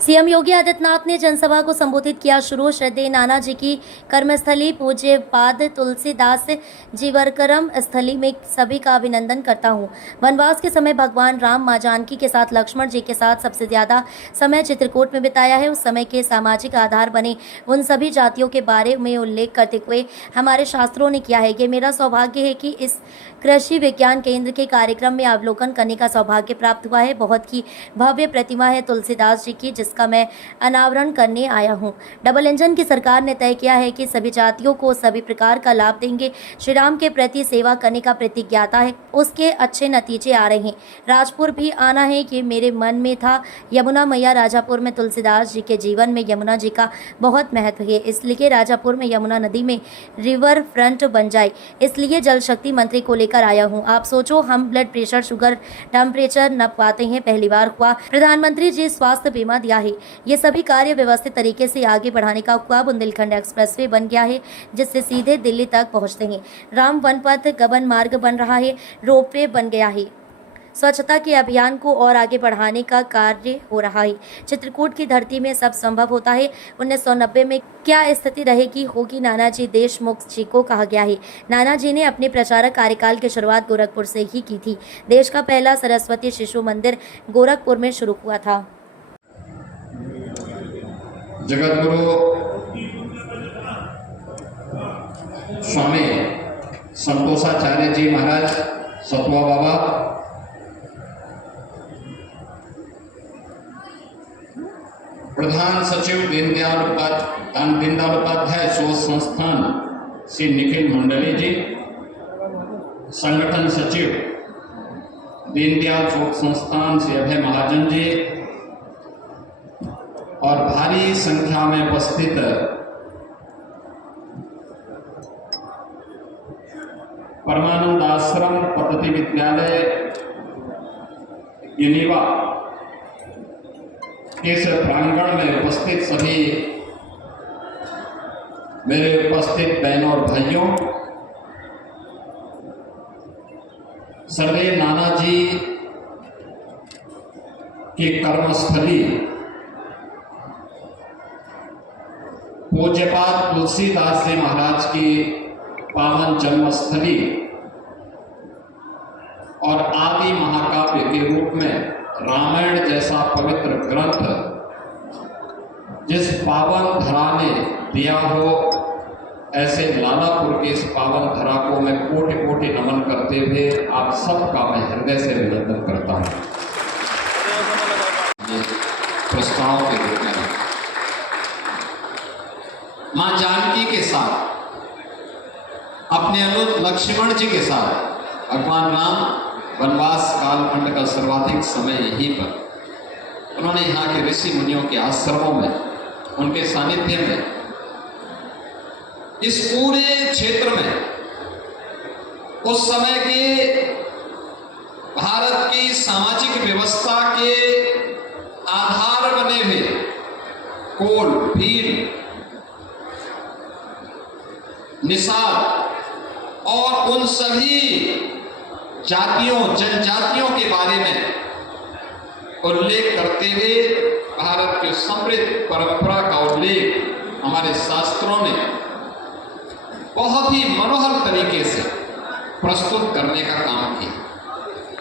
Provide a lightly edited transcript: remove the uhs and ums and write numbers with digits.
CM Yogi Adityanath ने जनसभा को संबोधित किया शुरू। श्रद्धेय नाना जी की कर्मस्थली पूज्य पाद तुलसीदास जीवरकरम स्थली में सभी का अभिनंदन करता हूँ। वनवास के समय भगवान राम मां जानकी के साथ लक्ष्मण जी के साथ सबसे ज्यादा समय चित्रकूट में बिताया है। उस समय के सामाजिक आधार बने उन सभी जातियों के बारे में उल्लेख करते हुए हमारे शास्त्रों ने किया है। ये मेरा सौभाग्य है कि इस कृषि विज्ञान केंद्र के कार्यक्रम में अवलोकन करने का सौभाग्य प्राप्त हुआ है। बहुत ही भव्य प्रतिमा है तुलसीदास जी की, जिसका मैं अनावरण करने आया हूं। डबल इंजन की सरकार ने तय किया है कि सभी जातियों को सभी प्रकार का लाभ देंगे। श्री राम के प्रति सेवा करने का प्रतिज्ञाता है, उसके अच्छे नतीजे आ रहे हैं। राजपुर भी आना है कि मेरे मन में था। यमुना मैया राजापुर में तुलसीदास जी के जीवन में यमुना जी का बहुत महत्व है, इसलिए राजापुर में यमुना नदी में रिवर फ्रंट बन जाए, इसलिए जल शक्ति मंत्री को लेकर आया हूं। आप सोचो, हम ब्लड प्रेशर, शुगर, टेम्परेचर नप पाते हैं, पहली बार हुआ। प्रधानमंत्री जी स्वास्थ्य बीमा दिया है। ये सभी कार्य व्यवस्थित तरीके से आगे बढ़ाने का हुआ। बुंदेलखंड एक्सप्रेसवे बन गया है, जिससे सीधे दिल्ली तक पहुंचते हैं। राम वनपथ गबन मार्ग बन रहा है, रोपवे बन गया है। स्वच्छता के अभियान को और आगे बढ़ाने का कार्य हो रहा है। चित्रकूट की धरती में सब संभव होता है। 1990 में क्या स्थिति रहेगी होगी, नानाजी देशमुख जी को कहा गया है। नानाजी ने अपने प्रचारक कार्यकाल की शुरुआत गोरखपुर से ही की थी। देश का पहला सरस्वती शिशु मंदिर गोरखपुर में शुरू हुआ था। जगतगुरु स्वामी संतोषाचार्य जी महाराज सतवा बाबा, प्रधान सचिव दीनदयाल उपाध्याय शोध संस्थान श्री निखिल मंडली जी, संगठन सचिव दीनदयाल शोध संस्थान श्री अभय महाजन जी और भारी संख्या में उपस्थित परमानंद आश्रम पद्धति विद्यालय यूनिवा के इस प्रांगण में उपस्थित सभी मेरे उपस्थित बहनों और भाइयों, श्रद्धेय नानाजी की कर्मस्थली पूज्यपाद तुलसीदास जी महाराज की पावन जन्मस्थली और आदि महाकाव्य के रूप में रामायण जैसा पवित्र ग्रंथ जिस पावन धरा ने दिया हो, ऐसे लालापुर की इस पावन धरा को मैं कोटि कोटि नमन करते हुए आप सबका मैं हृदय से अभिनंदन करता हूँ। प्रस्ताव के रूप में मां जानकी के साथ, अपने अनुज लक्ष्मण जी के साथ भगवान राम वनवास कालखंड का सर्वाधिक समय यहीं पर उन्होंने यहाँ के ऋषि मुनियों के आश्रमों में, उनके सानिध्य में, इस पूरे क्षेत्र में उस समय के भारत की सामाजिक व्यवस्था के आधार बने हुए कोल, भील, निषाद और उन सभी जातियों, जनजातियों के बारे में उल्लेख करते हुए भारत के समृद्ध परंपरा का उल्लेख हमारे शास्त्रों ने बहुत ही मनोहर तरीके से प्रस्तुत करने का काम किया।